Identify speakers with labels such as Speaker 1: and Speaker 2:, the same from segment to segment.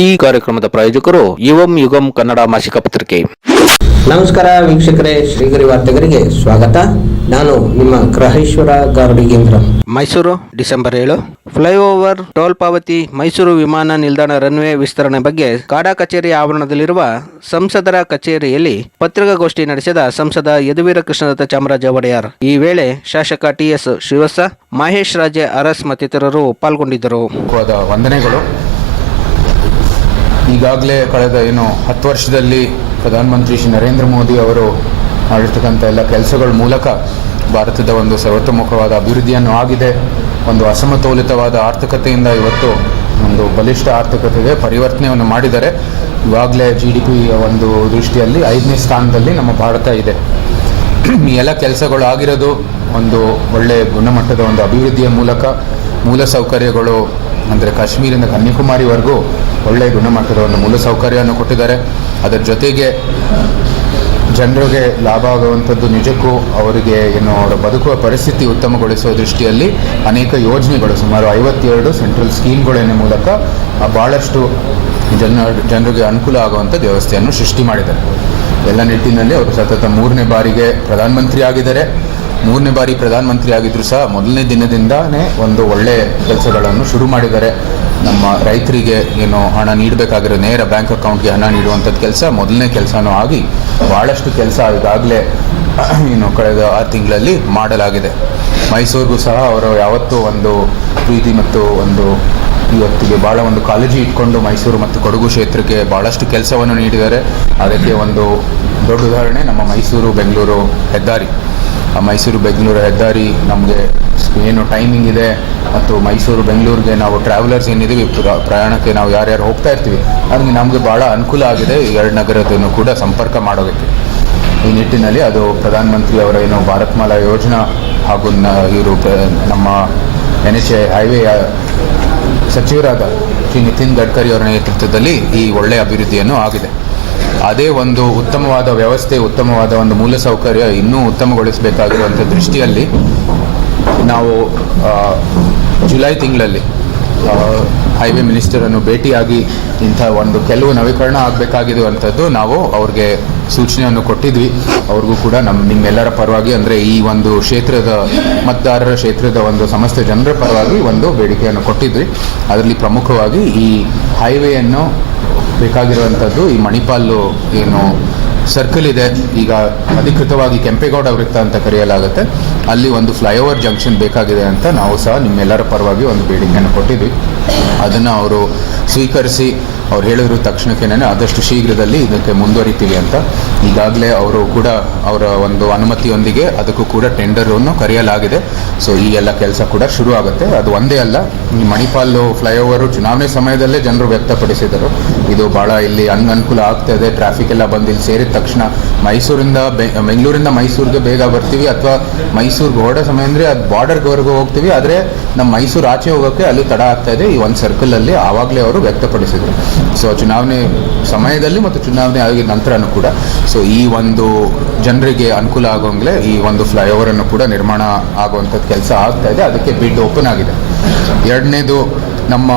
Speaker 1: ಈ ಕಾರ್ಯಕ್ರಮದ ಪ್ರಾಯೋಜಕರು ಯುವಂ ಯುಗಂ ಕನ್ನಡ ಮಾಸಿಕ ಪತ್ರಿಕೆ.
Speaker 2: ನಮಸ್ಕಾರ ವೀಕ್ಷಕರೇ ಶ್ರೀಗರಿ ವಾರ್ತೆಗರಿಗೆ ಸ್ವಾಗತ. ನಾನು ನಿಮ್ಮ ಗ್ರಹೇಶ್ವರ ಗಾರ್ಡಿಗೇಂದ್ರ
Speaker 1: ಮೈಸೂರು ಡಿಸೆಂಬರ್ ಏಳು. ಫ್ಲೈಓವರ್ ಟೋಲ್ ಪಾವತಿ ಮೈಸೂರು ವಿಮಾನ ನಿಲ್ದಾಣ ರನ್ವೇ ವಿಸ್ತರಣೆ ಬಗ್ಗೆ ಕಾಡಾ ಕಚೇರಿ ಆವರಣದಲ್ಲಿರುವ ಸಂಸದರ ಕಚೇರಿಯಲ್ಲಿ ಪತ್ರಿಕಾಗೋಷ್ಠಿ ನಡೆಸಿದ ಸಂಸದ ಯದುವೀರ ಕೃಷ್ಣದತ್ತ ಚಾಮರಾಜ ಒಡೆಯರ್. ಈ ವೇಳೆ ಶಾಸಕ ಟಿಎಸ್ ಶಿವಸ ಮಹೇಶ್ ರಾಜೆ ಅರಸ್ ಮತ್ತಿತರರು ಪಾಲ್ಗೊಂಡಿದ್ದರು.
Speaker 3: ವಂದನೆಗಳು. ಈಗಾಗಲೇ ಕಳೆದ ಏನು ಹತ್ತು ವರ್ಷದಲ್ಲಿ ಪ್ರಧಾನಮಂತ್ರಿ ಶ್ರೀ ನರೇಂದ್ರ ಮೋದಿ ಅವರು ಮಾಡಿರ್ತಕ್ಕಂಥ ಎಲ್ಲ ಕೆಲಸಗಳ ಮೂಲಕ ಭಾರತದ ಒಂದು ಸರ್ವತೋಮುಖವಾದ ಅಭಿವೃದ್ಧಿಯನ್ನು ಆಗಿದೆ. ಒಂದು ಅಸಮತೋಲಿತವಾದ ಆರ್ಥಿಕತೆಯಿಂದ ಇವತ್ತು ಒಂದು ಬಲಿಷ್ಠ ಆರ್ಥಿಕತೆಗೆ ಪರಿವರ್ತನೆಯನ್ನು ಮಾಡಿದರೆ ಇವಾಗಲೇ ಜಿ ಡಿ ಪಿ ಒಂದು ದೃಷ್ಟಿಯಲ್ಲಿ ಐದನೇ ಸ್ಥಾನದಲ್ಲಿ ನಮ್ಮ ಭಾರತ ಇದೆ. ಈ ಎಲ್ಲ ಕೆಲಸಗಳು ಆಗಿರೋದು ಒಂದು ಒಳ್ಳೆಯ ಗುಣಮಟ್ಟದ ಒಂದು ಅಭಿವೃದ್ಧಿಯ ಮೂಲಕ, ಮೂಲಸೌಕರ್ಯಗಳು ಅಂದರೆ ಕಾಶ್ಮೀರಿಂದ ಕನ್ಯಾಕುಮಾರಿವರೆಗೂ ಒಳ್ಳೆಯ ಗುಣಮಟ್ಟದ ಒಂದು ಮೂಲಸೌಕರ್ಯವನ್ನು ಕೊಟ್ಟಿದ್ದಾರೆ. ಅದರ ಜೊತೆಗೆ ಜನರಿಗೆ ಲಾಭ ಆಗುವಂಥದ್ದು ನಿಜಕ್ಕೂ ಅವರಿಗೆ ಏನು ಅವರ ಬದುಕುವ ಪರಿಸ್ಥಿತಿ ಉತ್ತಮಗೊಳಿಸುವ ದೃಷ್ಟಿಯಲ್ಲಿ ಅನೇಕ ಯೋಜನೆಗಳು, ಸುಮಾರು ಐವತ್ತೆರಡು ಸೆಂಟ್ರಲ್ ಸ್ಕೀಮ್ಗಳ ಮೂಲಕ ಭಾಳಷ್ಟು ಜನ, ಜನರಿಗೆ ಅನುಕೂಲ ಆಗುವಂಥ ವ್ಯವಸ್ಥೆಯನ್ನು ಸೃಷ್ಟಿ ಮಾಡಿದ್ದಾರೆ. ಎಲ್ಲ ನಿಟ್ಟಿನಲ್ಲಿ ಅವರು ಸತತ ಮೂರನೇ ಬಾರಿಗೆ ಪ್ರಧಾನಮಂತ್ರಿ ಆಗಿದ್ದಾರೆ ಮೂರನೇ ಬಾರಿ ಪ್ರಧಾನಮಂತ್ರಿ ಆಗಿದ್ರು ಸಹ ಮೊದಲನೇ ದಿನದಿಂದನೇ ಒಂದು ಒಳ್ಳೆಯ ಕೆಲಸಗಳನ್ನು ಶುರು ಮಾಡಿದ್ದಾರೆ. ನಮ್ಮ ರೈತರಿಗೆ ಏನು ಹಣ ನೀಡಬೇಕಾಗಿರೋ ನೇರ ಬ್ಯಾಂಕ್ ಅಕೌಂಟ್ಗೆ ಹಣ ನೀಡುವಂಥದ್ದು ಕೆಲಸ ಮೊದಲನೇ ಕೆಲಸನೂ ಆಗಿ ಭಾಳಷ್ಟು ಕೆಲಸ ಈಗಾಗಲೇ ಏನು ಕಳೆದ ಆರು ತಿಂಗಳಲ್ಲಿ ಮಾಡಲಾಗಿದೆ. ಮೈಸೂರಿಗೂ ಸಹ ಅವರು ಯಾವತ್ತೂ ಒಂದು ಪ್ರೀತಿ ಮತ್ತು ಒಂದು ಇವತ್ತಿಗೆ ಭಾಳ ಒಂದು ಕಾಳಜಿ ಇಟ್ಕೊಂಡು ಮೈಸೂರು ಮತ್ತು ಕೊಡಗು ಕ್ಷೇತ್ರಕ್ಕೆ ಭಾಳಷ್ಟು ಕೆಲಸವನ್ನು ನೀಡಿದ್ದಾರೆ. ಅದಕ್ಕೆ ಒಂದು ದೊಡ್ಡ ಉದಾಹರಣೆ ನಮ್ಮ ಮೈಸೂರು ಬೆಂಗಳೂರು ಹೆದ್ದಾರಿ. ಮೈಸೂರು ಬೆಂಗಳೂರು ಹೆದ್ದಾರಿ ನಮಗೆ ಏನು ಟೈಮಿಂಗ್ ಇದೆ ಮತ್ತು ಮೈಸೂರು ಬೆಂಗಳೂರಿಗೆ ನಾವು ಟ್ರಾವೆಲರ್ಸ್ ಏನಿದ್ದೀವಿ, ಪ್ರ- ಪ್ರಯಾಣಕ್ಕೆ ನಾವು ಯಾರ್ಯಾರು ಹೋಗ್ತಾ ಇರ್ತೀವಿ ಅದಕ್ಕೆ ನಮಗೆ ಭಾಳ ಅನುಕೂಲ ಆಗಿದೆ ಈ ಎರಡು ನಗರದನ್ನು ಕೂಡ ಸಂಪರ್ಕ ಮಾಡೋದಕ್ಕೆ. ಈ ನಿಟ್ಟಿನಲ್ಲಿ ಅದು ಪ್ರಧಾನಮಂತ್ರಿ ಅವರ ಏನು ಭಾರತ್ಮಾಲಾ ಯೋಜನಾ ಹಾಗೂ ಇವರು ನಮ್ಮ ಎನ್ ಎಚ್ ಎ ಹೈವೇ ಸಚಿವರಾದ ಶ್ರೀ ನಿತಿನ್ ಗಡ್ಕರಿ ಅವರ ನೇತೃತ್ವದಲ್ಲಿ ಈ ಒಳ್ಳೆಯ ಅಭಿವೃದ್ಧಿಯನ್ನು ಆಗಿದೆ. ಅದೇ ಒಂದು ಉತ್ತಮವಾದ ವ್ಯವಸ್ಥೆ, ಉತ್ತಮವಾದ ಒಂದು ಮೂಲಸೌಕರ್ಯ ಇನ್ನೂ ಉತ್ತಮಗೊಳಿಸಬೇಕಾಗಿರುವಂಥ ದೃಷ್ಟಿಯಲ್ಲಿ ನಾವು ಜುಲೈ ತಿಂಗಳಲ್ಲಿ ಹೈವೇ ಮಿನಿಸ್ಟರನ್ನು ಭೇಟಿಯಾಗಿ ಇಂಥ ಒಂದು ಕೆಲವು ನವೀಕರಣ ಆಗಬೇಕಾಗಿರುವಂಥದ್ದು ನಾವು ಅವ್ರಿಗೆ ಸೂಚನೆಯನ್ನು ಕೊಟ್ಟಿದ್ವಿ. ಅವ್ರಿಗೂ ಕೂಡ ನಮ್ಮ ನಿಮ್ಮೆಲ್ಲರ ಪರವಾಗಿ, ಅಂದರೆ ಈ ಒಂದು ಕ್ಷೇತ್ರದ ಮತದಾರರ ಕ್ಷೇತ್ರದ ಒಂದು ಸಮಸ್ತ ಜನರ ಪರವಾಗಿ ಒಂದು ಬೇಡಿಕೆಯನ್ನು ಕೊಟ್ಟಿದ್ವಿ. ಅದರಲ್ಲಿ ಪ್ರಮುಖವಾಗಿ ಈ ಹೈವೇಯನ್ನು ಬೇಕಾಗಿರುವಂಥದ್ದು ಈ ಮಣಿಪಾಲು ಏನು ಸರ್ಕಲ್ ಇದೆ. ಈಗ ಅಧಿಕೃತವಾಗಿ ಕೆಂಪೇಗೌಡ ವೃತ್ತ ಅಂತ ಕರೆಯಲಾಗುತ್ತೆ. ಅಲ್ಲಿ ಒಂದು ಫ್ಲೈಓವರ್ ಜಂಕ್ಷನ್ ಬೇಕಾಗಿದೆ ಅಂತ ನಾವು ಸಹ ನಿಮ್ಮೆಲ್ಲರ ಪರವಾಗಿ ಒಂದು ಬೇಡಿಕೆಯನ್ನು ಕೊಟ್ಟಿದ್ವಿ. ಅದನ್ನು ಅವರು ಸ್ವೀಕರಿಸಿ, ಅವ್ರು ಹೇಳಿದ್ರು ತಕ್ಷಣಕ್ಕೇನೆ ಆದಷ್ಟು ಶೀಘ್ರದಲ್ಲಿ ಇದಕ್ಕೆ ಮುಂದುವರಿತೀವಿ ಅಂತ. ಈಗಾಗಲೇ ಅವರು ಕೂಡ ಅವರ ಒಂದು ಅನುಮತಿಯೊಂದಿಗೆ ಅದಕ್ಕೂ ಕೂಡ ಟೆಂಡರನ್ನು ಕರೆಯಲಾಗಿದೆ. ಸೊ ಈ ಎಲ್ಲ ಕೆಲಸ ಕೂಡ ಶುರು ಆಗುತ್ತೆ. ಅದು ಒಂದೇ ಅಲ್ಲ, ಈ ಮಣಿಪಾಲ್ ಫ್ಲೈಓವರು ಚುನಾವಣೆ ಸಮಯದಲ್ಲೇ ಜನರು ವ್ಯಕ್ತಪಡಿಸಿದರು. ಇದು ಭಾಳ ಇಲ್ಲಿ ಅನ್ ಅನುಕೂಲ ಆಗ್ತಾ ಇದೆ. ಟ್ರಾಫಿಕ್ ಎಲ್ಲ ಬಂದು ಇಲ್ಲಿ ಸೇರಿದ ತಕ್ಷಣ ಮೈಸೂರಿಂದ ಬೆಂಗಳೂರಿಂದ ಮೈಸೂರಿಗೆ ಬೇಗ ಬರ್ತೀವಿ ಅಥವಾ ಮೈಸೂರಿಗೆ ಹೊರಡೋ ಸಮಯ ಅಂದರೆ ಅದು ಬಾರ್ಡರ್ಗೆವರೆಗೂ ಹೋಗ್ತೀವಿ. ಆದರೆ ನಮ್ಮ ಮೈಸೂರು ಆಚೆ ಹೋಗೋಕ್ಕೆ ಅಲ್ಲಿ ತಡ ಆಗ್ತಾ ಇದೆ. ಈ ಒಂದು ಸರ್ಕಲಲ್ಲಿ ಆವಾಗಲೇ ಅವರು ವ್ಯಕ್ತಪಡಿಸಿದರು. ಸೊ ಚುನಾವಣೆ ಸಮಯದಲ್ಲಿ ಮತ್ತು ಚುನಾವಣೆ ಆಗಿದ ನಂತರನೂ ಕೂಡ. ಸೊ ಈ ಒಂದು ಜನರಿಗೆ ಅನುಕೂಲ ಆಗೋಂಗ್ಲೆ ಈ ಒಂದು ಫ್ಲೈಓವರನ್ನು ಕೂಡ ನಿರ್ಮಾಣ ಆಗುವಂಥದ್ದು ಕೆಲಸ ಆಗ್ತಾ ಇದೆ. ಅದಕ್ಕೆ ಬಿಡ್ ಓಪನ್ ಆಗಿದೆ. ಎರಡನೇದು ನಮ್ಮ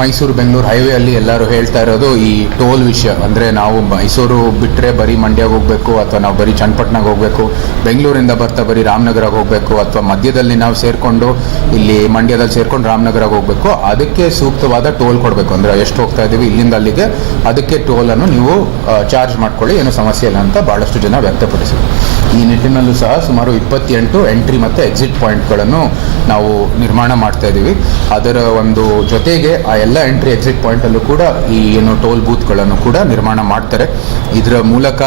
Speaker 3: ಮೈಸೂರು ಬೆಂಗಳೂರು ಹೈವೇ ಅಲ್ಲಿ ಎಲ್ಲರೂ ಹೇಳ್ತಾ ಇರೋದು ಈ ಟೋಲ್ ವಿಷಯ. ಅಂದರೆ ನಾವು ಮೈಸೂರು ಬಿಟ್ಟರೆ ಬರೀ ಮಂಡ್ಯಗೆ ಹೋಗಬೇಕು ಅಥವಾ ನಾವು ಬರೀ ಚನ್ನಪಟ್ಟಣಕ್ಕೆ ಹೋಗಬೇಕು, ಬೆಂಗಳೂರಿಂದ ಬರ್ತಾ ಬರೀ ರಾಮನಗರಕ್ಕೆ ಹೋಗಬೇಕು ಅಥವಾ ಮಧ್ಯದಲ್ಲಿ ನಾವು ಸೇರಿಕೊಂಡು ಇಲ್ಲಿ ಮಂಡ್ಯದಲ್ಲಿ ಸೇರ್ಕೊಂಡು ರಾಮನಗರಕ್ಕೆ ಹೋಗಬೇಕು, ಅದಕ್ಕೆ ಸೂಕ್ತವಾದ ಟೋಲ್ ಕೊಡಬೇಕು. ಅಂದರೆ ಎಷ್ಟು ಹೋಗ್ತಾ ಇದ್ದೀವಿ ಇಲ್ಲಿಂದ ಅಲ್ಲಿಗೆ, ಅದಕ್ಕೆ ಟೋಲನ್ನು ನೀವು ಚಾರ್ಜ್ ಮಾಡ್ಕೊಳ್ಳಿ, ಏನು ಸಮಸ್ಯೆ ಇಲ್ಲ ಅಂತ ಭಾಳಷ್ಟು ಜನ ವ್ಯಕ್ತಪಡಿಸಿದರು. ಈ ನಿಟ್ಟಿನಲ್ಲೂ ಸಹ ಸುಮಾರು ಇಪ್ಪತ್ತೆಂಟು ಎಂಟ್ರಿ ಮತ್ತು ಎಕ್ಸಿಟ್ ಪಾಯಿಂಟ್ಗಳನ್ನು ನಾವು ನಿರ್ಮಾಣ ಮಾಡ್ತಾ ಇದ್ದೀವಿ. ಅದರ ಒಂದು ಜೊತೆಗೆ ಆ ಎಲ್ಲ ಎಂಟ್ರಿ ಎಕ್ಸಿಟ್ ಪಾಯಿಂಟಲ್ಲೂ ಕೂಡ ಈ, ಏನು ಟೋಲ್ ಬೂತ್ಗಳನ್ನು ಕೂಡ ನಿರ್ಮಾಣ ಮಾಡ್ತಾರೆ. ಇದರ ಮೂಲಕ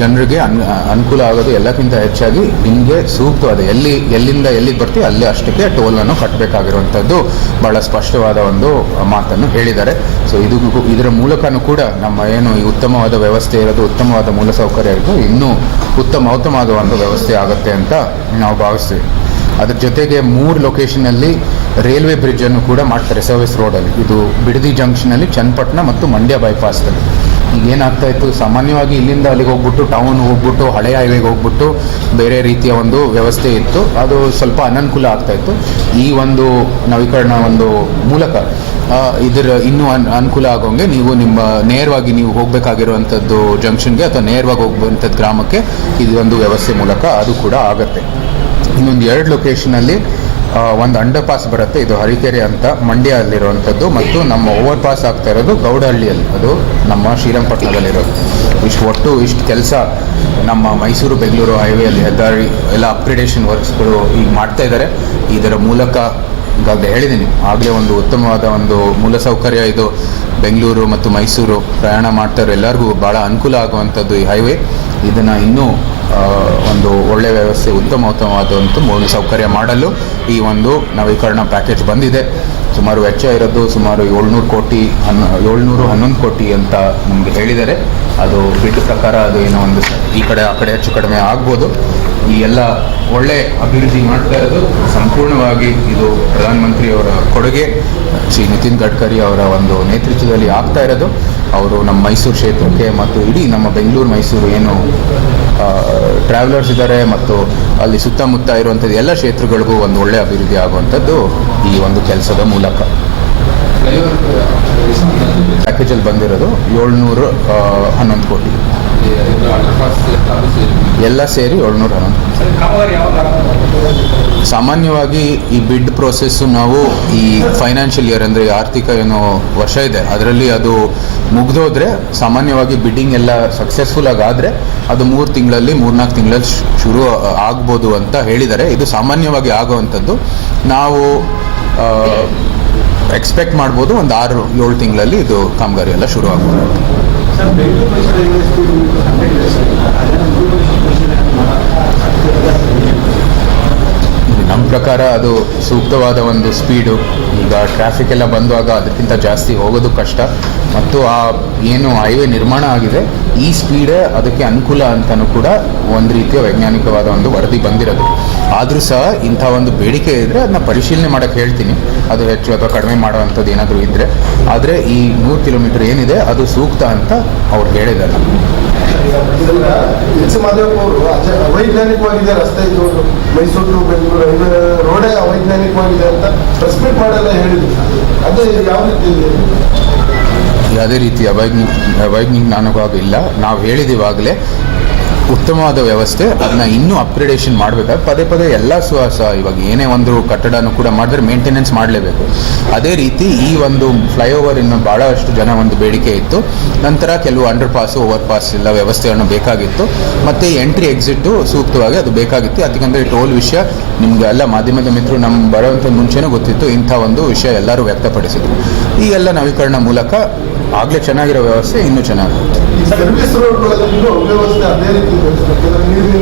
Speaker 3: ಜನರಿಗೆ ಅನ್, ಅನುಕೂಲ ಆಗೋದು ಎಲ್ಲಕ್ಕಿಂತ ಹೆಚ್ಚಾಗಿ ನಿಮಗೆ ಸೂಕ್ತವಾದ ಎಲ್ಲಿ, ಎಲ್ಲಿಂದ ಎಲ್ಲಿಗೆ ಬರ್ತೀವಿ ಅಲ್ಲಿ ಅಷ್ಟಕ್ಕೆ ಟೋಲನ್ನು ಕಟ್ಟಬೇಕಾಗಿರುವಂಥದ್ದು ಭಾಳ ಸ್ಪಷ್ಟವಾದ ಒಂದು ಮಾತನ್ನು ಹೇಳಿದ್ದಾರೆ. ಸೊ ಇದು ಇದರ ಮೂಲಕನೂ ಕೂಡ ನಮ್ಮ ಏನು ಈ ಉತ್ತಮವಾದ ವ್ಯವಸ್ಥೆ ಇರೋದು, ಉತ್ತಮವಾದ ಮೂಲಸೌಕರ್ಯ ಇರೋದು ಇನ್ನೂ ಉತ್ತಮ, ಉತ್ತಮವಾದ ಒಂದು ವ್ಯವಸ್ಥೆ ಆಗುತ್ತೆ ಅಂತ ನಾವು ಭಾವಿಸ್ತೀವಿ. ಅದ್ರ ಜೊತೆಗೆ ಮೂರು ಲೊಕೇಶನಲ್ಲಿ ರೈಲ್ವೆ ಬ್ರಿಡ್ಜನ್ನು ಕೂಡ ಮಾಡ್ತಾರೆ ಸರ್ವಿಸ್ ರೋಡಲ್ಲಿ ಇದು ಬಿಡದಿ ಜಂಕ್ಷನಲ್ಲಿ ಚನ್ನಪಟ್ಟಣ ಮತ್ತು ಮಂಡ್ಯ ಬೈಪಾಸ್ನಲ್ಲಿ ಏನಾಗ್ತಾ ಇತ್ತು? ಸಾಮಾನ್ಯವಾಗಿ ಇಲ್ಲಿಂದ ಅಲ್ಲಿಗೆ ಹೋಗ್ಬಿಟ್ಟು ಟೌನ್ ಹೋಗ್ಬಿಟ್ಟು, ಹಳೆ ಹೈವೇಗೆ ಹೋಗ್ಬಿಟ್ಟು ಬೇರೆ ರೀತಿಯ ಒಂದು ವ್ಯವಸ್ಥೆ ಇತ್ತು. ಅದು ಸ್ವಲ್ಪ ಅನನುಕೂಲ ಆಗ್ತಾ ಇತ್ತು. ಈ ಒಂದು ನವೀಕರಣ ಒಂದು ಮೂಲಕ ಇದರ ಇನ್ನೂ ಅನ್, ಅನುಕೂಲ ಆಗೋಂಗೆ ನೀವು ನಿಮ್ಮ ನೇರವಾಗಿ ನೀವು ಹೋಗಬೇಕಾಗಿರುವಂಥದ್ದು ಜಂಕ್ಷನ್ಗೆ ಅಥವಾ ನೇರವಾಗಿ ಹೋಗುವಂಥದ್ದು ಗ್ರಾಮಕ್ಕೆ ಇದೊಂದು ವ್ಯವಸ್ಥೆ ಮೂಲಕ ಅದು ಕೂಡ ಆಗುತ್ತೆ. ಇನ್ನೊಂದು ಎರಡು ಲೊಕೇಶನಲ್ಲಿ ಒಂದು ಅಂಡರ್ ಪಾಸ್ ಬರುತ್ತೆ. ಇದು ಹರಿಕೆರೆ ಅಂತ ಮಂಡ್ಯ ಅಲ್ಲಿರುವಂಥದ್ದು ಮತ್ತು ನಮ್ಮ ಓವರ್ ಪಾಸ್ ಆಗ್ತಾ ಇರೋದು ಗೌಡಹಳ್ಳಿಯಲ್ಲಿ. ಅದು ನಮ್ಮ ಶ್ರೀರಂಗಪಟ್ಟಣದಲ್ಲಿರೋದು. ಇಷ್ಟು ಒಟ್ಟು ಇಷ್ಟು ಕೆಲಸ ನಮ್ಮ ಮೈಸೂರು, ಬೆಂಗಳೂರು ಹೈವೇಯಲ್ಲಿ ಹೆದ್ದಾರಿ ಎಲ್ಲ ಅಪ್ಗ್ರೇಡೇಷನ್ ವರ್ಕ್ಸ್ಗಳು ಈಗ ಮಾಡ್ತಾ ಇದ್ದಾರೆ. ಇದರ ಮೂಲಕ ಈಗಾಗಲೇ ಹೇಳಿದ್ದೀನಿ. ಆಗಲೇ ಒಂದು ಉತ್ತಮವಾದ ಒಂದು ಮೂಲಸೌಕರ್ಯ ಇದು. ಬೆಂಗಳೂರು ಮತ್ತು ಮೈಸೂರು ಪ್ರಯಾಣ ಮಾಡ್ತಾರೆ ಎಲ್ಲರಿಗೂ ಭಾಳ ಅನುಕೂಲ ಆಗುವಂಥದ್ದು ಈ ಹೈವೇ ಇದನ್ನು ಇನ್ನೂ ಒಂದು ಒಳ್ಳೆಯ ವ್ಯವಸ್ಥೆ ಉತ್ತಮ ಉತ್ತಮವಾದಂಥ ಮೂಲಸೌಕರ್ಯ ಮಾಡಲು ಈ ಒಂದು ನವೀಕರಣ ಪ್ಯಾಕೇಜ್ ಬಂದಿದೆ. ಸುಮಾರು ವೆಚ್ಚ ಇರೋದು ಸುಮಾರು ಏಳ್ನೂರು ಕೋಟಿ ಹನ್ನ ಏಳ್ನೂರು ಹನ್ನೊಂದು ಕೋಟಿ ಅಂತ ನಮಗೆ ಹೇಳಿದ್ದಾರೆ. ಅದು ಬಿಟ್ಟು ಪ್ರಕಾರ ಅದು ಏನೋ ಒಂದು ಈ ಕಡೆ, ಆ ಕಡೆ ಹೆಚ್ಚು ಕಡಿಮೆ ಆಗ್ಬೋದು. ಈ ಎಲ್ಲ ಒಳ್ಳೆ ಅಭಿವೃದ್ಧಿ ಮಾಡ್ತಾ ಇರೋದು ಸಂಪೂರ್ಣವಾಗಿ ಇದು ಪ್ರಧಾನಮಂತ್ರಿಯವರ ಕೊಡುಗೆ. ಶ್ರೀ ನಿತಿನ್ ಗಡ್ಕರಿ ಅವರ ಒಂದು ನೇತೃತ್ವದಲ್ಲಿ ಆಗ್ತಾ ಇರೋದು. ಅವರು ನಮ್ಮ ಮೈಸೂರು ಕ್ಷೇತ್ರಕ್ಕೆ ಮತ್ತು ಇಡೀ ನಮ್ಮ ಬೆಂಗಳೂರು, ಮೈಸೂರು ಏನು ಟ್ರಾವೆಲರ್ಸ್ ಇದ್ದಾರೆ ಮತ್ತು ಅಲ್ಲಿ ಸುತ್ತಮುತ್ತ ಇರುವಂಥದ್ದು ಎಲ್ಲ ಕ್ಷೇತ್ರಗಳಿಗೂ ಒಂದು ಒಳ್ಳೆ ಅಭಿವೃದ್ಧಿ ಆಗುವಂಥದ್ದು ಈ ಒಂದು ಕೆಲಸದ ಮೂಲಕ. ಪ್ಯಾಕೇಜಲ್ಲಿ ಬಂದಿರೋದು ಏಳ್ನೂರು ಹನ್ನೊಂದು ಕೋಟಿ. ಎಲ್ಲ ಸೇರಿ ಏಳ್ನೂರ ಸಾಮಾನ್ಯವಾಗಿ ಈ ಬಿಡ್ ಪ್ರೋಸೆಸ್ಸು ನಾವು ಈ ಫೈನಾನ್ಷಿಯಲ್ ಇಯರ್ ಅಂದರೆ ಆರ್ಥಿಕ ಏನು ವರ್ಷ ಇದೆ, ಅದರಲ್ಲಿ ಅದು ಮುಗ್ದೋದ್ರೆ ಸಾಮಾನ್ಯವಾಗಿ ಬಿಡ್ಡಿಂಗ್ ಎಲ್ಲ ಸಕ್ಸಸ್ಫುಲ್ ಆದರೆ ಅದು ಮೂರು ತಿಂಗಳಲ್ಲಿ, ಮೂರ್ನಾಲ್ಕು ತಿಂಗಳಲ್ಲಿ ಶುರು ಆಗ್ಬೋದು ಅಂತ ಹೇಳಿದ್ದಾರೆ. ಇದು ಸಾಮಾನ್ಯವಾಗಿ ಆಗುವಂಥದ್ದು. ನಾವು ಎಕ್ಸ್ಪೆಕ್ಟ್ ಮಾಡ್ಬೋದು ಒಂದು ಆರು ಏಳು ತಿಂಗಳಲ್ಲಿ ಇದು ಕಾಮಗಾರಿ ಎಲ್ಲ ಶುರು ಆಗ್ಬೋದು ಪ್ರಕಾರ ಅದು ಸೂಕ್ತವಾದ ಒಂದು ಸ್ಪೀಡು. ಈಗ ಟ್ರಾಫಿಕ್ ಎಲ್ಲ ಬಂದಾಗ ಅದಕ್ಕಿಂತ ಜಾಸ್ತಿ ಹೋಗೋದು ಕಷ್ಟ. ಮತ್ತು ಆ ಏನು ಹೈವೇ ನಿರ್ಮಾಣ ಆಗಿದೆ, ಈ ಸ್ಪೀಡೇ ಅದಕ್ಕೆ ಅನುಕೂಲ ಅಂತಲೂ ಕೂಡ ಒಂದು ರೀತಿಯ ವೈಜ್ಞಾನಿಕವಾದ ಒಂದು ವರದಿ ಬಂದಿರೋದು. ಆದರೂ ಸಹ ಇಂಥ ಒಂದು ಬೇಡಿಕೆ ಇದ್ದರೆ ಅದನ್ನ ಪರಿಶೀಲನೆ ಮಾಡೋಕ್ಕೆ ಹೇಳ್ತೀನಿ. ಅದು ಹೆಚ್ಚು ಅಥವಾ ಕಡಿಮೆ ಮಾಡುವಂಥದ್ದು ಏನಾದರೂ ಇದ್ದರೆ ಆದರೆ ಈ ನೂರು ಕಿಲೋಮೀಟರ್ ಏನಿದೆ, ಅದು ಸೂಕ್ತ ಅಂತ ಅವ್ರು ಹೇಳಿದ್ದಾರೆ.
Speaker 4: ಎಚ್ ಮಾದೇವಪ್ಪ ಅವೈಜ್ಞಾನಿಕವಾಗಿದೆ, ರಸ್ತೆ ಇದು ಮೈಸೂರು, ಬೆಂಗಳೂರು, ರೈಲ್ವೆ ರೋಡೇ ಅವೈಜ್ಞಾನಿಕವಾಗಿದೆ ಅಂತ ರೆಸ್ಪೆಕ್ಟ್ ಮಾಡೆಲ್ಲ ಹೇಳಿದ್ರು ಅದು ಯಾವ ರೀತಿ?
Speaker 3: ಯಾವುದೇ ರೀತಿ ಅವೈಜ್ಞಾನಿಕ ಅವೈಜ್ಞಾನಿಕ ಇಲ್ಲ ನಾವು ಹೇಳಿದಿವಾಗಲೇ ಉತ್ತಮವಾದ ವ್ಯವಸ್ಥೆ ಅದನ್ನ ಇನ್ನೂ ಅಪ್ಗ್ರೇಡೇಷನ್ ಮಾಡಬೇಕಾದ್ರೆ ಪದೇ ಪದೇ ಎಲ್ಲ ಸುವಾಸ ಇವಾಗ ಏನೇ ಒಂದು ಕಟ್ಟಡನೂ ಕೂಡ ಮಾಡಿದ್ರೆ ಮೇಂಟೆನೆನ್ಸ್ ಮಾಡಲೇಬೇಕು. ಅದೇ ರೀತಿ ಈ ಒಂದು ಫ್ಲೈಓವರ್ ಇನ್ನು ಭಾಳಷ್ಟು ಜನ ಒಂದು ಬೇಡಿಕೆ ಇತ್ತು. ನಂತರ ಕೆಲವು ಅಂಡರ್ ಪಾಸು ಓವರ್ ಪಾಸ್ ಎಲ್ಲ ವ್ಯವಸ್ಥೆಯನ್ನು ಬೇಕಾಗಿತ್ತು. ಮತ್ತು ಎಂಟ್ರಿ ಎಕ್ಸಿಟ್ ಸೂಕ್ತವಾಗಿ ಅದು ಬೇಕಾಗಿತ್ತು. ಯಾಕಂದರೆ ಟೋಲ್ ವಿಷಯ ನಿಮಗೆ ಎಲ್ಲ ಮಾಧ್ಯಮದ ಮಿತ್ರರು ನಮ್ಮ ಬರೋವಂಥ ಮುಂಚೆನೂ ಗೊತ್ತಿತ್ತು. ಇಂಥ ಒಂದು ವಿಷಯ ಎಲ್ಲರೂ ವ್ಯಕ್ತಪಡಿಸಿದ್ರು. ಈ ಎಲ್ಲ ನವೀಕರಣ ಮೂಲಕ ಆಗಲೇ ಚೆನ್ನಾಗಿರೋ ವ್ಯವಸ್ಥೆ ಇನ್ನೂ ಚೆನ್ನಾಗುತ್ತೆ
Speaker 4: ಈ ಸರ್ವಿಸ್ ರೋಡ್ಗಳಲ್ಲೂ ಅವ್ಯವಸ್ಥೆ ಅದೇ ರೀತಿ ಇದೆ.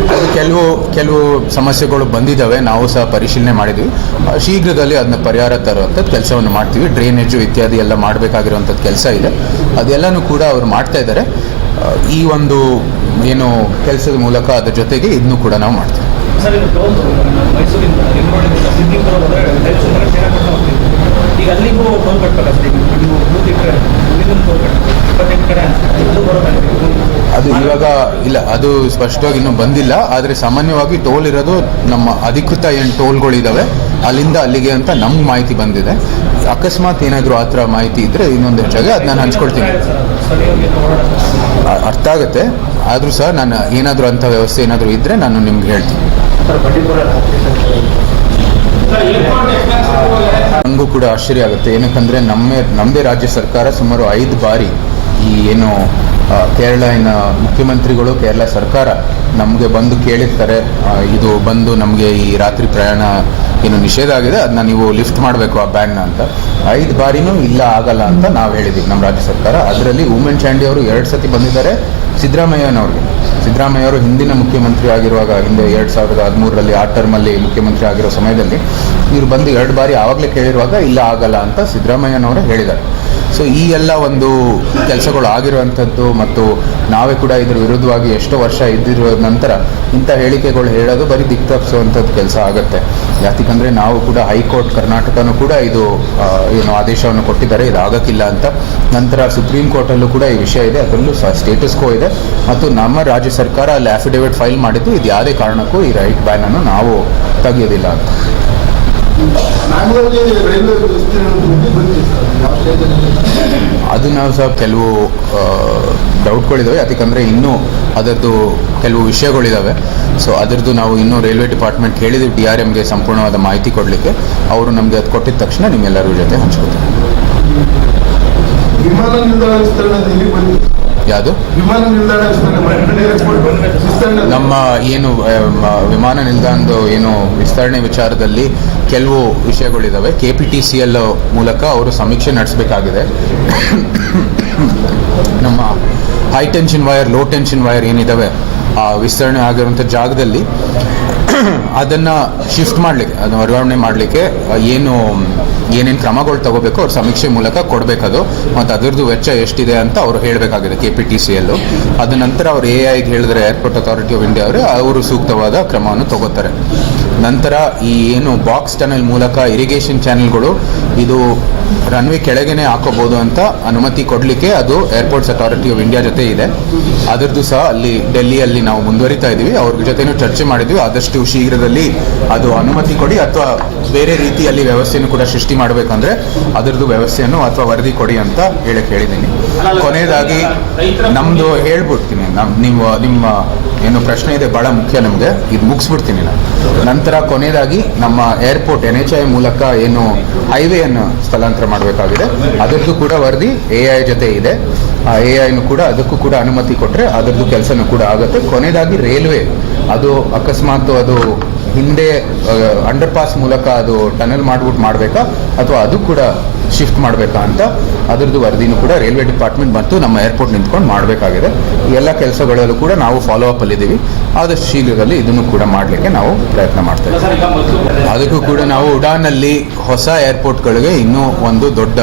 Speaker 4: ಯಾಕಂದ್ರೆ
Speaker 3: ಕೆಲವು ಕೆಲವು ಸಮಸ್ಯೆಗಳು ಬಂದಿದ್ದಾವೆ ನಾವು ಸಹ ಪರಿಶೀಲನೆ ಮಾಡಿದ್ವಿ ಶೀಘ್ರದಲ್ಲಿ ಅದನ್ನ ಪರಿಹಾರ ತರುವಂಥದ್ದು ಕೆಲಸವನ್ನು ಮಾಡ್ತೀವಿ. ಡ್ರೈನೇಜು ಇತ್ಯಾದಿ ಎಲ್ಲ ಮಾಡಬೇಕಾಗಿರುವಂಥದ್ದು ಕೆಲಸ ಇದೆ. ಅದೆಲ್ಲನೂ ಕೂಡ ಅವರು ಮಾಡ್ತಾ ಇದ್ದಾರೆ. ಈ ಒಂದು ಏನು ಕೆಲಸದ ಮೂಲಕ ಅದ್ರ ಜೊತೆಗೆ ಇದನ್ನು ಕೂಡ ನಾವು ಮಾಡ್ತೀವಿ.
Speaker 5: ಈಗ ಅಲ್ಲಿಗೂ ಟೋಲ್ ಕಟ್ಟಬೇಕಷ್ಟೇ ನೀವು ಮೂರು ಎಕರೆ ಟೋಲ್ ಕಟ್ಟಬೇಕು ಇಪ್ಪತ್ತೆಂಟು ಕಡೆ ಅದು
Speaker 3: ಇವಾಗ ಇಲ್ಲ ಅದು ಸ್ಪಷ್ಟವಾಗಿ ಇನ್ನೂ ಬಂದಿಲ್ಲ ಆದರೆ ಸಾಮಾನ್ಯವಾಗಿ ಟೋಲ್ ಇರೋದು ನಮ್ಮ ಅಧಿಕೃತ ಏನು ಟೋಲ್ಗಳಿದ್ದಾವೆ ಅಲ್ಲಿಂದ ಅಲ್ಲಿಗೆ ಅಂತ ನಮ್ಗೆ ಮಾಹಿತಿ ಬಂದಿದೆ. ಅಕಸ್ಮಾತ್ ಏನಾದರೂ ಆ ಥರ ಮಾಹಿತಿ ಇದ್ದರೆ ಇನ್ನೊಂದು ಹೆಚ್ಚಾಗಿ ಅದು ನಾನು ಹಂಚ್ಕೊಳ್ತೀನಿ. ಅರ್ಥ ಆಗುತ್ತೆ ಆದರೂ ಸಹ ನಾನು ಏನಾದರೂ ಅಂಥ ವ್ಯವಸ್ಥೆ ಏನಾದರೂ ಇದ್ದರೆ ನಾನು ನಿಮ್ಗೆ ಹೇಳ್ತೀನಿ. ನನಗೂ ಕೂಡ ಆಶ್ಚರ್ಯ ಆಗುತ್ತೆ. ಏನಕ್ಕಂದರೆ ನಮ್ಮ ನಮ್ಮದೇ ರಾಜ್ಯ ಸರ್ಕಾರ ಸುಮಾರು ಐದು ಬಾರಿ ಈ ಏನು ಕೇರಳ ಮುಖ್ಯಮಂತ್ರಿಗಳು, ಕೇರಳ ಸರ್ಕಾರ ನಮಗೆ ಬಂದು ಕೇಳಿರ್ತಾರೆ. ಇದು ಬಂದು ನಮಗೆ ಈ ರಾತ್ರಿ ಪ್ರಯಾಣ ಏನು ನಿಷೇಧ ಆಗಿದೆ ಅದನ್ನ ನೀವು ಲಿಫ್ಟ್ ಮಾಡಬೇಕು ಆ ಬ್ಯಾನ್ನ ಅಂತ. ಐದು ಬಾರಿನೂ ಇಲ್ಲ, ಆಗಲ್ಲ ಅಂತ ನಾವು ಹೇಳಿದ್ದೀವಿ ನಮ್ಮ ರಾಜ್ಯ ಸರ್ಕಾರ. ಅದರಲ್ಲಿ ಉಮೆನ್ ಚಾಂಡಿ ಅವರು ಎರಡು ಸತಿ ಬಂದಿದ್ದಾರೆ, ಸಿದ್ದರಾಮಯ್ಯನವ್ರಿಗೆ. ಸಿದ್ದರಾಮಯ್ಯ ಅವರು ಹಿಂದಿನ ಮುಖ್ಯಮಂತ್ರಿ ಆಗಿರುವಾಗ ಹಿಂದೆ ಎರಡು ಸಾವಿರದ ಹದಿಮೂರರಲ್ಲಿ ಆ ಟರ್ಮಲ್ಲಿ ಮುಖ್ಯಮಂತ್ರಿ ಆಗಿರೋ ಸಮಯದಲ್ಲಿ ಇವರು ಬಂದು ಎರಡು ಬಾರಿ ಆವಾಗಲೇ ಕೇಳಿರುವಾಗ ಇಲ್ಲ ಆಗಲ್ಲ ಅಂತ ಸಿದ್ದರಾಮಯ್ಯನವರೇ ಹೇಳಿದ್ದಾರೆ. ಸೊ ಈ ಎಲ್ಲ ಒಂದು ಕೆಲಸಗಳು ಆಗಿರುವಂಥದ್ದು ಮತ್ತು ನಾವೇ ಕೂಡ ಇದ್ರ ವಿರುದ್ಧವಾಗಿ ಎಷ್ಟೋ ವರ್ಷ ಇದ್ದಿರೋ ನಂತರ ಇಂಥ ಹೇಳಿಕೆಗಳು ಹೇಳೋದು ಬರೀ ದಿಕ್ಕ ತಪ್ಪಿಸುವಂಥದ್ದು ಕೆಲಸ ಆಗುತ್ತೆ. ಯಾಕಂದರೆ ನಾವು ಕೂಡ ಹೈಕೋರ್ಟ್ ಕರ್ನಾಟಕನೂ ಕೂಡ ಇದು ಏನು ಆದೇಶವನ್ನು ಕೊಟ್ಟಿದ್ದಾರೆ ಇದು ಆಗೋಕ್ಕಿಲ್ಲ ಅಂತ. ನಂತರ ಸುಪ್ರೀಂ ಕೋರ್ಟಲ್ಲೂ ಕೂಡ ಈ ವಿಷಯ ಇದೆ, ಅದರಲ್ಲೂ ಸ್ಟೇಟಸ್ ಕೋ ಇದೆ. ಮತ್ತು ನಮ್ಮ ರಾಜ್ಯ ಸರ್ಕಾರ ಅಲ್ಲಿ ಅಫಿಡೇವಿಟ್ ಫೈಲ್ ಮಾಡಿದ್ದು ಇದು ಯಾವುದೇ ಕಾರಣಕ್ಕೂ ಈ ರೈಟ್ ಬ್ಯಾನನ್ನು ನಾವು ತೆಗೆಯೋದಿಲ್ಲ ಅಂತ. ಅದು ನಾವು ಸಹ ಕೆಲವು ಡೌಟ್ಗಳಿದ್ದಾವೆ ಯಾಕಂದರೆ ಇನ್ನೂ ಅದರದ್ದು ಕೆಲವು ವಿಷಯಗಳಿದ್ದಾವೆ ಸೊ ಅದರದ್ದು ನಾವು ಇನ್ನೂ ರೈಲ್ವೆ ಡಿಪಾರ್ಟ್ಮೆಂಟ್ ಹೇಳಿದ್ವಿ ಡಿ ಆರ್ ಎಮ್ಗೆ ಸಂಪೂರ್ಣವಾದ ಮಾಹಿತಿ ಕೊಡಲಿಕ್ಕೆ. ಅವರು ನಮಗೆ ಅದು ಕೊಟ್ಟಿದ ತಕ್ಷಣ ನಿಮ್ಮೆಲ್ಲರ ಜೊತೆ ಹಂಚ್ಕೋತಾರೆ ಯಾವುದು? ನಮ್ಮ ಏನು ವಿಮಾನ ನಿಲ್ದಾಣದ ಏನು ವಿಸ್ತರಣೆ ವಿಚಾರದಲ್ಲಿ ಕೆಲವು ವಿಷಯಗಳಿದ್ದಾವೆ K P T C L ಮೂಲಕ ಅವರು ಸಮೀಕ್ಷೆ ನಡೆಸಬೇಕಾಗಿದೆ. ನಮ್ಮ high tension wire low tension wire ಏನಿದ್ದಾವೆ ಆ ವಿಸ್ತರಣೆ ಆಗಿರುವಂಥ ಜಾಗದಲ್ಲಿ ಅದನ್ನು ಶಿಫ್ಟ್ ಮಾಡಲಿಕ್ಕೆ, ಅದನ್ನು ವರ್ಗಾವಣೆ ಮಾಡಲಿಕ್ಕೆ ಏನು, ಏನೇನು ಕ್ರಮಗಳು ತಗೋಬೇಕು ಅವ್ರ ಸಮೀಕ್ಷೆ ಮೂಲಕ ಕೊಡಬೇಕದು. ಮತ್ತು ಅದರದ್ದು ವೆಚ್ಚ ಎಷ್ಟಿದೆ ಅಂತ ಅವರು ಹೇಳಬೇಕಾಗಿದೆ ಕೆ ಪಿ ಟಿ ಸಿ ಎಲ್ಲು ಅದ ನಂತರ ಅವ್ರು ಎ ಐಗೆ ಹೇಳಿದ್ರೆ ಏರ್ಪೋರ್ಟ್ ಅಥಾರಿಟಿ ಆಫ್ ಇಂಡಿಯಾ ಅವರು ಅವರು ಸೂಕ್ತವಾದ ಕ್ರಮವನ್ನು ತಗೋತಾರೆ. ನಂತರ ಈ ಏನು ಬಾಕ್ಸ್ ಟನಲ್ ಮೂಲಕ ಇರಿಗೇಷನ್ ಚಾನೆಲ್ಗಳು ಇದು ರನ್ವೇ ಕೆಳಗೇನೆ ಹಾಕೋಬಹುದು ಅಂತ ಅನುಮತಿ ಕೊಡಲಿಕ್ಕೆ ಅದು ಏರ್ಪೋರ್ಟ್ಸ್ ಅಥಾರಿಟಿ ಆಫ್ ಇಂಡಿಯಾ ಜೊತೆ ಇದೆ. ಅದರದ್ದು ಸಹ ಅಲ್ಲಿ ಡೆಲ್ಲಿಯಲ್ಲಿ ನಾವು ಮುಂದುವರಿತಾ ಇದ್ದೀವಿ. ಅವ್ರ ಜೊತೆನೂ ಚರ್ಚೆ ಮಾಡಿದ್ವಿ. ಆದಷ್ಟು ಶೀಘ್ರದಲ್ಲಿ ಅದು ಅನುಮತಿ ಕೊಡಿ ಅಥವಾ ಬೇರೆ ರೀತಿಯಲ್ಲಿ ವ್ಯವಸ್ಥೆಯನ್ನು ಕೂಡ ಸೃಷ್ಟಿ ಮಾಡಬೇಕಂದ್ರೆ ಅದರದ್ದು ವ್ಯವಸ್ಥೆಯನ್ನು ಅಥವಾ ವರದಿ ಕೊಡಿ ಅಂತ ಹೇಳಕ್ಕೆ ಹೇಳಿದ್ದೀನಿ ಕೊನೆಯದಾಗಿ ನಮ್ಮದು ಹೇಳ್ಬಿಡ್ತೀನಿ. ನಮ್ ನಿಮ್ಮ ನಿಮ್ಮ ಏನು ಪ್ರಶ್ನೆ ಇದೆ ಭಾಳ ಮುಖ್ಯ ನಮಗೆ. ಇದು ಮುಗಿಸ್ಬಿಡ್ತೀನಿ ನಾನು. ನಂತರ ಕೊನೆಯದಾಗಿ ನಮ್ಮ ಏರ್ಪೋರ್ಟ್ ಎನ್ ಎಚ್ ಐ ಮೂಲಕ ಏನು ಹೈವೇಯನ್ನು ಸ್ಥಳಾಂತರ ಮಾಡಬೇಕಾಗಿದೆ. ಅದರದ್ದು ಕೂಡ ವರದಿ ಎ ಜೊತೆ ಇದೆ. ಆ ಎ ಐನು ಕೂಡ ಅದಕ್ಕೂ ಕೂಡ ಅನುಮತಿ ಕೊಟ್ಟರೆ ಅದರದ್ದು ಕೆಲಸನೂ ಕೂಡ ಆಗುತ್ತೆ. ಕೊನೆಯದಾಗಿ ರೈಲ್ವೆ. ಅದು ಅಕಸ್ಮಾತ್ ಅದು ಹಿಂದೆ ಅಂಡರ್ ಪಾಸ್ ಮೂಲಕ ಅದು ಟನಲ್ ಮಾಡ್ಬಿಟ್ಟು ಮಾಡಬೇಕಾ? ಅಥವಾ ಅದು ಕೂಡ ಶಿಫ್ಟ್ ಮಾಡಬೇಕಾ ಅಂತ ಅದರದ್ದು ವರದಿನೂ ಕೂಡ ರೈಲ್ವೆ ಡಿಪಾರ್ಟ್ಮೆಂಟ್ ಮತ್ತು ನಮ್ಮ ಏರ್ಪೋರ್ಟ್ ನಿಂತ್ಕೊಂಡು ಮಾಡಬೇಕಾಗಿದೆ. ಎಲ್ಲ ಕೆಲಸಗಳಲ್ಲೂ ಕೂಡ ನಾವು ಫಾಲೋ ಅಪ್ ಅಲ್ಲಿದ್ದೀವಿ. ಆದಷ್ಟು ಶೀಘ್ರದಲ್ಲಿ ಇದನ್ನು ಕೂಡ ಮಾಡಲಿಕ್ಕೆ ನಾವು ಪ್ರಯತ್ನ ಮಾಡ್ತೇವೆ ಅದಕ್ಕೂ ಕೂಡ ನಾವು ಉಡಾನಲ್ಲಿ ಹೊಸ ಏರ್ಪೋರ್ಟ್ಗಳಿಗೆ ಇನ್ನೂ ಒಂದು ದೊಡ್ಡ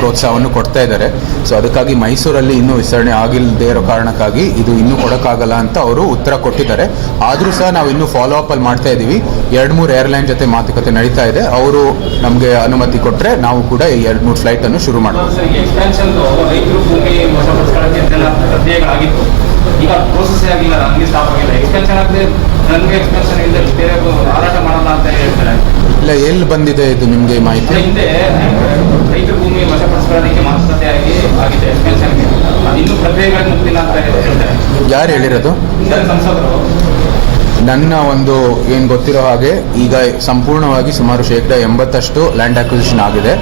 Speaker 3: ಪ್ರೋತ್ಸಾಹವನ್ನು ಕೊಡ್ತಾ ಇದ್ದಾರೆ. ಸೊ ಅದಕ್ಕಾಗಿ ಮೈಸೂರಲ್ಲಿ ಇನ್ನೂ ವಿಸ್ತರಣೆ ಆಗಿಲ್ಲದೆ ಇರೋ ಕಾರಣಕ್ಕಾಗಿ ಇದು ಇನ್ನೂ ಕೊಡೋಕ್ಕಾಗಲ್ಲ ಅಂತ ಅವರು ಉತ್ತರ ಕೊಟ್ಟಿದ್ದಾರೆ. ಆದರೂ ಸಹ ನಾವು ಇನ್ನೂ ಫಾಲೋ ಅಪ್ ಅಲ್ಲಿ ಮಾಡ್ತಾ ಇದ್ದೀವಿ ಎರಡು ಮೂರು ಏರ್ಲೈನ್ ಜೊತೆ ಮಾತುಕತೆ ನಡೀತಾ ಇದೆ. ಅವರು ನಮಗೆ ಅನುಮತಿ ಕೊಟ್ಟರೆ ನಾವು ಕೂಡ ಈ ಎರಡು ಮೂರು ಫ್ಲೈಟನ್ನು ಶುರು ಮಾಡ್ತೀವಿ
Speaker 5: ಈಗ ಪ್ರೋಸೆಸ್ ಆಗಿಲ್ಲ ನನಗೆ ಸ್ಟಾಪ್ ಆಗಿಲ್ಲ. ಎಕ್ಸ್ಪೆನ್ಷನ್ ಆಗದೆ ನನಗೆ ಎಕ್ಸ್ಪೆನ್ಷನ್ ಇಲ್ಲದೆ ಬೇರೆ ಮಾರಾಟ ಮಾಡಲ್ಲ ಅಂತ ಹೇಳ್ತಾರೆ.
Speaker 3: ಇಲ್ಲ ಎಲ್ಲಿ ಬಂದಿದೆ ಇದು ನಿಮಗೆ ಮಾಹಿತಿ?
Speaker 5: ಹಿಂದೆ ರೈತರ ಭೂಮಿ ವಶಪಡಿಸ್ಕೊಳ್ಳೋದಕ್ಕೆ ಮಾತುಕತೆ ಆಗಿ ಆಗಿದೆ ಎಕ್ಸ್ಪೆನ್ಷನ್ ಇನ್ನೂ ಪ್ರಕ್ರಿಯೆಗಳಿಗೆ ಮುಗ್ದಿಲ್ಲ ಅಂತ ಹೇಳ್ತಾರೆ.
Speaker 3: ಯಾರು ಹೇಳಿರೋದು?
Speaker 5: ಸಂಸದರು.
Speaker 3: ನನ್ನ ಒಂದು ಏನು ಗೊತ್ತಿರೋ ಹಾಗೆ ಈಗ ಸಂಪೂರ್ಣವಾಗಿ ಸುಮಾರು ಶೇಕಡ ಎಂಬತ್ತಷ್ಟು ಲ್ಯಾಂಡ್ ಅಕ್ವಿಸಿಷನ್ ಆಗಿದೆ.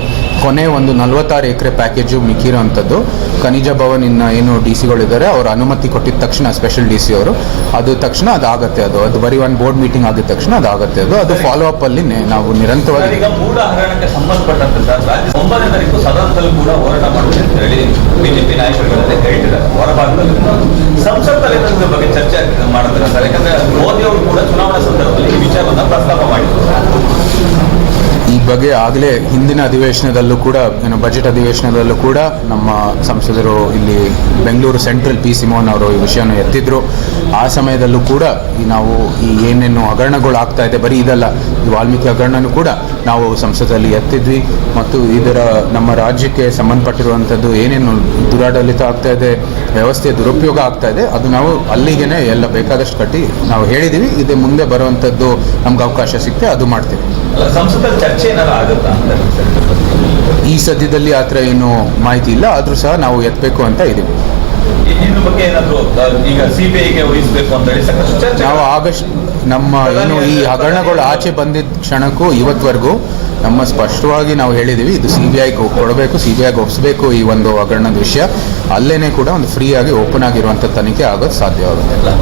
Speaker 3: ಕೊನೆ ಒಂದು ನಲವತ್ತಾರು ಎಕರೆ ಪ್ಯಾಕೇಜು ಮಿಕ್ಕಿರೋಂಥದ್ದು ಖನಿಜ ಭವನ್ ಇನ್ನ ಏನು ಡಿ ಸಿಗಳಿದ್ದಾರೆ, ಅವರು ಅನುಮತಿ ಕೊಟ್ಟಿದ ತಕ್ಷಣ ಸ್ಪೆಷಲ್ ಡಿ ಸಿ ಅವರು. ಅದು ತಕ್ಷಣ ಅದಾಗುತ್ತೆ ಅದು. ಅದು ಬರೀ ಒಂದು ಬೋರ್ಡ್ ಮೀಟಿಂಗ್ ಆಗಿದ ತಕ್ಷಣ ಅದಾಗತ್ತೆ ಅದು. ಅದು ಫಾಲೋ ಅಪ್ ಅಲ್ಲಿ ನಾವು ನಿರಂತರವಾಗಿ
Speaker 6: ಚರ್ಚೆ ಸರ್. ಯಾಕಂದ್ರೆ ಮೋದಿ ಅವರು ಕೂಡ ಚುನಾವಣಾ ಸಂದರ್ಭದಲ್ಲಿ ಈ ವಿಚಾರವನ್ನ ಪ್ರಸ್ತಾಪ ಮಾಡಿದ್ರು.
Speaker 3: ಬಗ್ಗೆ ಆಗಲೇ ಹಿಂದಿನ ಅಧಿವೇಶನದಲ್ಲೂ ಕೂಡ, ಏನು ಬಜೆಟ್ ಅಧಿವೇಶನದಲ್ಲೂ ಕೂಡ ನಮ್ಮ ಸಂಸದರು ಇಲ್ಲಿ ಬೆಂಗಳೂರು ಸೆಂಟ್ರಲ್ ಪಿ ಸಿಮೋನ್ ಅವರು ಈ ವಿಷಯನ ಎತ್ತಿದ್ರು. ಆ ಸಮಯದಲ್ಲೂ ಕೂಡ ನಾವು ಈ ಏನೇನು ಹಗರಣಗಳು ಆಗ್ತಾ ಇದೆ, ಬರೀ ಇದಲ್ಲ, ಈ ವಾಲ್ಮೀಕಿ ಹಗರಣನೂ ಕೂಡ ನಾವು ಸಂಸದಲ್ಲಿ ಎತ್ತಿದ್ವಿ. ಮತ್ತು ಇದರ ನಮ್ಮ ರಾಜ್ಯಕ್ಕೆ ಸಂಬಂಧಪಟ್ಟಿರುವಂಥದ್ದು ಏನೇನು ದುರಾಡಳಿತ ಆಗ್ತಾ ಇದೆ ವ್ಯವಸ್ಥೆ ದುರುಪಯೋಗ ಆಗ್ತಾ ಇದೆ, ಅದು ನಾವು ಅಲ್ಲಿಗೇನೆ ಎಲ್ಲ ಬೇಕಾದಷ್ಟು ಕಟ್ಟಿ ನಾವು ಹೇಳಿದ್ದೀವಿ ಇದು ಮುಂದೆ ಬರುವಂಥದ್ದು ನಮ್ಗೆ ಅವಕಾಶ ಸಿಕ್ತೆ, ಅದು ಮಾಡ್ತೀವಿ.
Speaker 6: ಸಂಸದ ಚರ್ಚೆ ಏನಾದ್ರು ಆಗುತ್ತಾ ಅಂತ?
Speaker 3: ಈ ಸದ್ಯದಲ್ಲಿ ಆ ಥರ ಏನು ಮಾಹಿತಿ ಇಲ್ಲ ಆದರೂ ಸಹ ನಾವು ಎತ್ತಬೇಕು ಅಂತ ಇದ್ದೀವಿ.
Speaker 6: ಇದ್ರ ಬಗ್ಗೆ ಏನಾದ್ರು ಈಗ ಸಿಬಿಐಗೆ ವಹಿಸಬೇಕು ಅಂತ ಹೇಳಿ ಸಾಕಷ್ಟು ಚರ್ಚೆ
Speaker 3: ನಾವು ಆಗಸ್ಟ್ ನಮ್ಮ ಏನು ಈ ಹಗರಣಗಳು ಆಚೆ ಬಂದಿದ್ದ ಕ್ಷಣಕ್ಕೂ ಇವತ್ತವರೆಗೂ ನಮ್ಮ ಸ್ಪಷ್ಟವಾಗಿ ನಾವು ಹೇಳಿದ್ದೀವಿ ಇದು ಸಿ ಬಿ ಐಗೆ ಕೊಡಬೇಕು ಸಿ ಬಿ ಐಗೆ ಒಪ್ಪಿಸಬೇಕು ಈ ಒಂದು ಹಗರಣದ ವಿಷಯ. ಅಲ್ಲೇನೆ ಕೂಡ ಒಂದು ಫ್ರೀ ಆಗಿ ಓಪನ್ ಆಗಿರುವಂಥ ತನಿಖೆ ಆಗೋದು ಸಾಧ್ಯವಾಗುತ್ತೆ.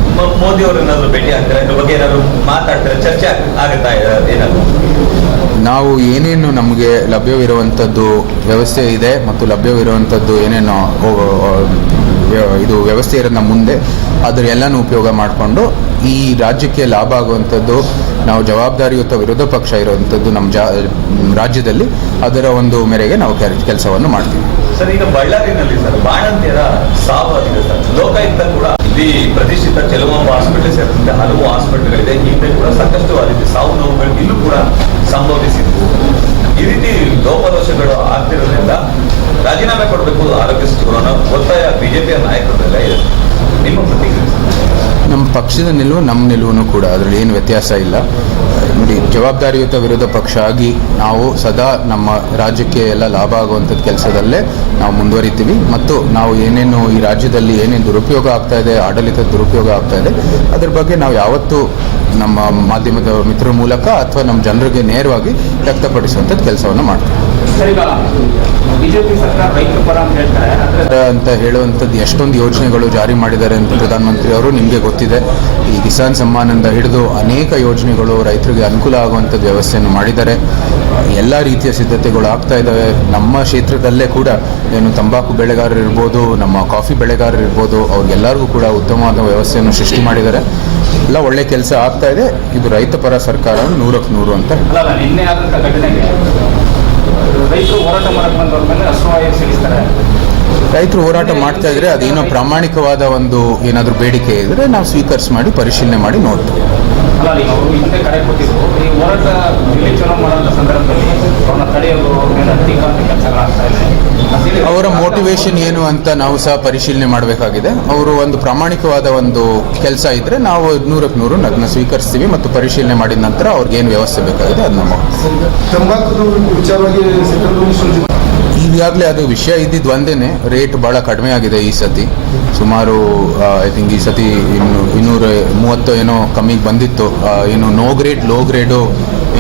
Speaker 6: ಮೋದಿ ಅವರು ಏನಾದ್ರು ಭೇಟಿ ಆಗ್ತಾರೆ ಇದ್ರ ಬಗ್ಗೆ ಏನಾದ್ರು ಮಾತಾಡ್ತಾರೆ ಚರ್ಚೆ ಆಗುತ್ತಾ ಏನಾದ್ರು?
Speaker 3: ನಾವು ಏನೇನು ನಮಗೆ ಲಭ್ಯವಿರುವಂಥದ್ದು ವ್ಯವಸ್ಥೆ ಇದೆ ಮತ್ತು ಲಭ್ಯವಿರುವಂಥದ್ದು ಏನೇನು ಇದು ವ್ಯವಸ್ಥೆ ಇರೋದು ನಮ್ಮ ಮುಂದೆ ಅದರ ಎಲ್ಲನೂ ಉಪಯೋಗ ಮಾಡಿಕೊಂಡು ಈ ರಾಜ್ಯಕ್ಕೆ ಲಾಭ ಆಗುವಂಥದ್ದು, ನಾವು ಜವಾಬ್ದಾರಿಯುತ ವಿರೋಧ ಪಕ್ಷ ಇರುವಂಥದ್ದು ನಮ್ಮ ಜಾ, ರಾಜ್ಯದಲ್ಲಿ ಅದರ ಒಂದು ಮೇರೆಗೆ ನಾವು ಕೆಲಸವನ್ನು ಮಾಡ್ತೀವಿ.
Speaker 6: ಸರ್, ಈಗ ಬಳ್ಳಾರಿನಲ್ಲಿ ಸರ್, ಬಾಣಂತಿಯರ ಸಾವು ಆಗಿದೆ ಸರ್. ಲೋಕಾಯುಕ್ತ ಕೂಡ ಇಲ್ಲಿ ಪ್ರತಿಷ್ಠಿತ ಚೆಲುವಂಬ ಹಾಸ್ಪಿಟಲ್ ಸೇರಿದಂತೆ ಹಲವು ಹಾಸ್ಪಿಟಲ್ಗಳಿದೆ ಹಿಂದೆ ಕೂಡ ಸಾಕಷ್ಟು ರೀತಿ ಸಾವು ನೋವುಗಳು ಇಲ್ಲೂ ಕೂಡ ಸಂಭವಿಸಿದ್ವು. ಈ ರೀತಿ ಲೋಪದೋಷಗಳು ಆಗ್ತಿರೋದ್ರಿಂದ ರಾಜೀನಾಮೆ ಕೊಡಬೇಕು, ಆರೋಗ್ಯ ಸಚಿವರನ್ನು. ಒತ್ತಾಯ ಬಿಜೆಪಿಯ ನಾಯಕರಲ್ಲ ಇದೆ. ನಿಮ್ಮ
Speaker 3: ಪಕ್ಷದ ನಿಲುವು, ನಮ್ಮ ನಿಲುವು ಕೂಡ. ಅದರಲ್ಲಿ ಏನು ವ್ಯತ್ಯಾಸ ಇಲ್ಲ. ನೋಡಿ, ಜವಾಬ್ದಾರಿಯುತ ವಿರೋಧ ಪಕ್ಷ ಆಗಿ ನಾವು ಸದಾ ನಮ್ಮ ರಾಜ್ಯಕ್ಕೆ ಎಲ್ಲ ಲಾಭ ಆಗುವಂಥದ್ದು ಕೆಲಸದಲ್ಲೇ ನಾವು ಮುಂದುವರಿತೀವಿ. ಮತ್ತು ನಾವು ಏನೇನು ಈ ರಾಜ್ಯದಲ್ಲಿ ಏನೇನು ದುರುಪಯೋಗ ಆಗ್ತಾ ಇದೆ, ಆಡಳಿತದ ದುರುಪಯೋಗ ಆಗ್ತಾ ಇದೆ, ಅದ್ರ ಬಗ್ಗೆ ನಾವು ಯಾವತ್ತೂ ನಮ್ಮ ಮಾಧ್ಯಮದ ಮಿತ್ರರ ಮೂಲಕ ಅಥವಾ ನಮ್ಮ ಜನರಿಗೆ ನೇರವಾಗಿ ವ್ಯಕ್ತಪಡಿಸುವಂಥದ್ದು ಕೆಲಸವನ್ನು ಮಾಡ್ತೀವಿ.
Speaker 5: ಅಂತ
Speaker 3: ಹೇಳುವಂಥದ್ದು ಎಷ್ಟೊಂದು ಯೋಜನೆಗಳು ಜಾರಿ ಮಾಡಿದ್ದಾರೆ ಅಂತ ಪ್ರಧಾನಮಂತ್ರಿ ಅವರು ನಿಮಗೆ ಗೊತ್ತಿದೆ. ಈ ಕಿಸಾನ್ ಸಮ್ಮಾನದಿಂದ ಹಿಡಿದು ಅನೇಕ ಯೋಜನೆಗಳು ರೈತರಿಗೆ ಅನುಕೂಲ ಆಗುವಂಥದ್ದು ವ್ಯವಸ್ಥೆಯನ್ನು ಮಾಡಿದ್ದಾರೆ. ಎಲ್ಲ ರೀತಿಯ ಸಿದ್ಧತೆಗಳು ಆಗ್ತಾ ಇದ್ದಾವೆ. ನಮ್ಮ ಕ್ಷೇತ್ರದಲ್ಲೇ ಕೂಡ ಏನು ತಂಬಾಕು ಬೆಳೆಗಾರರು ಇರ್ಬೋದು ನಮ್ಮ ಕಾಫಿ ಬೆಳೆಗಾರರು ಇರ್ಬೋದು ಅವ್ರಿಗೆಲ್ಲರಿಗೂ ಕೂಡ ಉತ್ತಮವಾದ ವ್ಯವಸ್ಥೆಯನ್ನು ಸೃಷ್ಟಿ ಮಾಡಿದ್ದಾರೆ. ಎಲ್ಲ ಒಳ್ಳೆ ಕೆಲಸ ಆಗ್ತಾ ಇದೆ. ಇದು ರೈತ ಪರ ಸರ್ಕಾರ ನೂರಕ್ಕೆ ನೂರು ಅಂತ
Speaker 5: ಅಲ್ಲ ಅಲ್ಲ, ನಿನ್ನೆ ಆದಂಥ ಘಟನೆಗೆ ರೈತರು ಹೋರಾಟ ಮಾಡಕ್ ಬಂದವ್ರ ಮೇಲೆ ಸಿಗಿಸ್ತಾರೆ
Speaker 3: ರೈತರು ಹೋರಾಟ ಮಾಡ್ತಾ ಇದ್ರೆ ಅದೇನೋ ಪ್ರಾಮಾಣಿಕವಾದ ಒಂದು ಏನಾದರೂ ಬೇಡಿಕೆ ಇದ್ರೆ ನಾವು ಸ್ವೀಕರಿಸಿ ಮಾಡಿ, ಪರಿಶೀಲನೆ ಮಾಡಿ ನೋಡ್ತೀವಿ.
Speaker 5: ಅವರು ಹಿಂದೆ ಕಡೆ ಕೊಟ್ಟಿದ್ರು ಈ ಹೋರಾಟ ವಿವೇಚನೆ ಮಾಡುವಂಥ ಸಂದರ್ಭದಲ್ಲಿ. ಅವ್ರನ್ನ ತಡೆಯೋದು ಅವ್ರ ಮೇಲೆ ಹತ್ತಿಕ್ಕಂಥ ಇದೆ.
Speaker 3: ಅವರ ಮೋಟಿವೇಶನ್ ಏನು ಅಂತ ನಾವು ಸಹ ಪರಿಶೀಲನೆ ಮಾಡಬೇಕಾಗಿದೆ. ಅವರು ಒಂದು ಪ್ರಾಮಾಣಿಕವಾದ ಒಂದು ಕೆಲಸ ಇದ್ರೆ ನಾವು ನೂರಕ್ಕೆ ನೂರು ಅದನ್ನ ಸ್ವೀಕರಿಸ್ತೀವಿ ಮತ್ತು ಪರಿಶೀಲನೆ ಮಾಡಿದ ನಂತರ ಅವ್ರಿಗೆ ಏನು ವ್ಯವಸ್ಥೆ ಬೇಕಾಗಿದೆ ಅದನ್ನ ಈಗಾಗಲೇ ಅದು ವಿಷಯ ಇದ್ದಿದ್ದು ಒಂದೇನೆ ರೇಟ್ ಭಾಳ ಕಡಿಮೆ ಆಗಿದೆ ಈ ಸತಿ. ಸುಮಾರು ಐ ಥಿಂಕ್ ಈ ಸತಿ ಇನ್ನು, ಇನ್ನೂರ ಮೂವತ್ತು ಏನೋ ಕಮ್ಮಿಗೆ ಬಂದಿತ್ತು. ಏನು ನೋ ಗ್ರೇಡ್ ಲೋ ಗ್ರೇಡು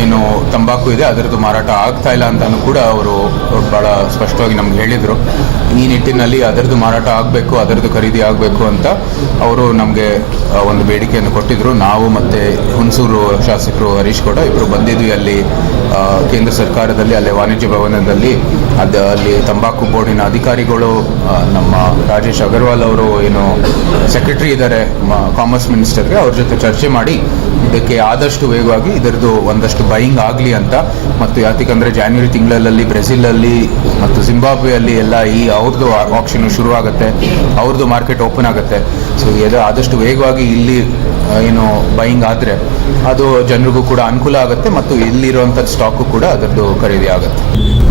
Speaker 3: ಏನು ತಂಬಾಕು ಇದೆ, ಅದರದ್ದು ಮಾರಾಟ ಆಗ್ತಾ ಇಲ್ಲ ಅಂತಲೂ ಕೂಡ ಅವರು ಭಾಳ ಸ್ಪಷ್ಟವಾಗಿ ನಮ್ಗೆ ಹೇಳಿದರು. ಈ ನಿಟ್ಟಿನಲ್ಲಿ ಅದರದ್ದು ಮಾರಾಟ ಆಗಬೇಕು, ಅದರದ್ದು ಖರೀದಿ ಆಗಬೇಕು ಅಂತ ಅವರು ನಮಗೆ ಒಂದು ಬೇಡಿಕೆಯನ್ನು ಕೊಟ್ಟಿದ್ದರು ನಾವು ಮತ್ತು ಹುಣಸೂರು ಶಾಸಕರು ಹರೀಶ್ ಕೂಡ ಇಬ್ಬರು ಬಂದಿದ್ವಿ ಅಲ್ಲಿ ಕೇಂದ್ರ ಸರ್ಕಾರದಲ್ಲಿ, ಅಲ್ಲೇ ವಾಣಿಜ್ಯ ಭವನದಲ್ಲಿ ಅದು ಅಲ್ಲಿ ತಂಬಾಕು ಬೋರ್ಡಿನ ಅಧಿಕಾರಿಗಳು ನಮ್ಮ ರಾಜೇಶ್ ಅಗರ್ವಾಲ್ ಅವರು ಏನು ಸೆಕ್ರೆಟರಿ ಇದ್ದಾರೆ ಕಾಮರ್ಸ್ ಮಿನಿಸ್ಟರ್ಗೆ ಅವ್ರ ಜೊತೆ ಚರ್ಚೆ ಮಾಡಿ ಇದಕ್ಕೆ ಆದಷ್ಟು ವೇಗವಾಗಿ ಇದರದ್ದು ಒಂದಷ್ಟು ಬೈಯಿಂಗ್ ಆಗಲಿ ಅಂತ. ಮತ್ತು ಯಾತಕ್ಕಂದರೆ ಜಾನ್ವರಿ ತಿಂಗಳಲ್ಲಿ ಬ್ರೆಜಿಲಲ್ಲಿ ಮತ್ತು ಜಿಂಬಾಬ್ವೆಯಲ್ಲಿ ಎಲ್ಲ ಈ ಅವ್ರದ್ದು ಆಕ್ಷನ್ ಶುರುವಾಗುತ್ತೆ ಅವ್ರದ್ದು ಮಾರ್ಕೆಟ್ ಓಪನ್ ಆಗುತ್ತೆ. ಸೊ ಇದು ಆದಷ್ಟು ವೇಗವಾಗಿ ಇಲ್ಲಿ ಏನು ಬೈಯಿಂಗ್ ಆದರೆ ಅದು ಜನರಿಗೂ ಕೂಡ ಅನುಕೂಲ ಆಗುತ್ತೆ ಮತ್ತು ಇಲ್ಲಿರುವಂಥ ಸ್ಟಾಕು ಕೂಡ ಅದರದ್ದು ಖರೀದಿ ಆಗುತ್ತೆ.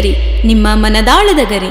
Speaker 7: ಶ್ರೀಗರಿ ನಿಮ್ಮ ಮನದಾಳದ ಗರಿ.